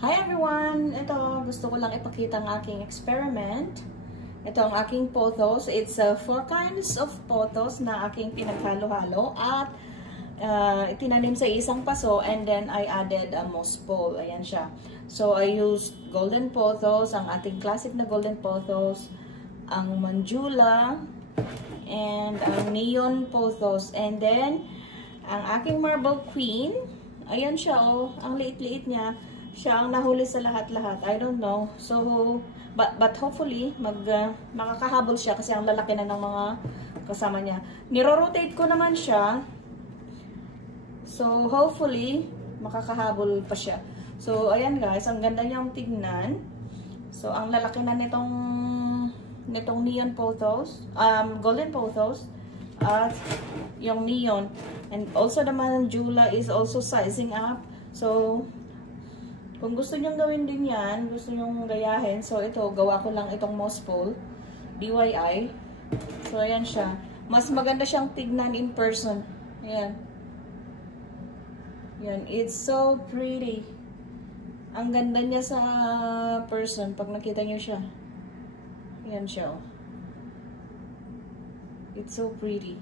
Hi everyone! Ito, gusto ko lang ipakita ang aking experiment. Ito ang aking photos. It's 4 kinds of photos na aking pinaghalo-halo at itinanim sa isang paso, and then I added a moss pole. Ayan siya. So I used golden photos, ang ating classic na golden photos, ang manjula, and ang neon photos. And then, ang aking marble queen, ayan siya oh, ang liit-liit niya. Siya ang nahuli sa lahat-lahat. I don't know. So, but hopefully, makakahabol siya kasi ang lalaki na ng mga kasama niya. Niro-rotate ko naman siya. So, hopefully, makakahabol pa siya. So, ayan guys, ang ganda niyang tignan. So, ang lalaki na nitong neon photos, golden photos, at yung neon. And also naman, Jula is also sizing up. So, kung gusto nyong gawin din yan, gusto nyong gayahin, so ito, gawa ko lang itong moss pole, DIY. So, ayan siya. Mas maganda siyang tignan in person. Ayan. Yan, it's so pretty. Ang ganda niya sa person pag nakita niyo siya. Ayan siya. It's so pretty.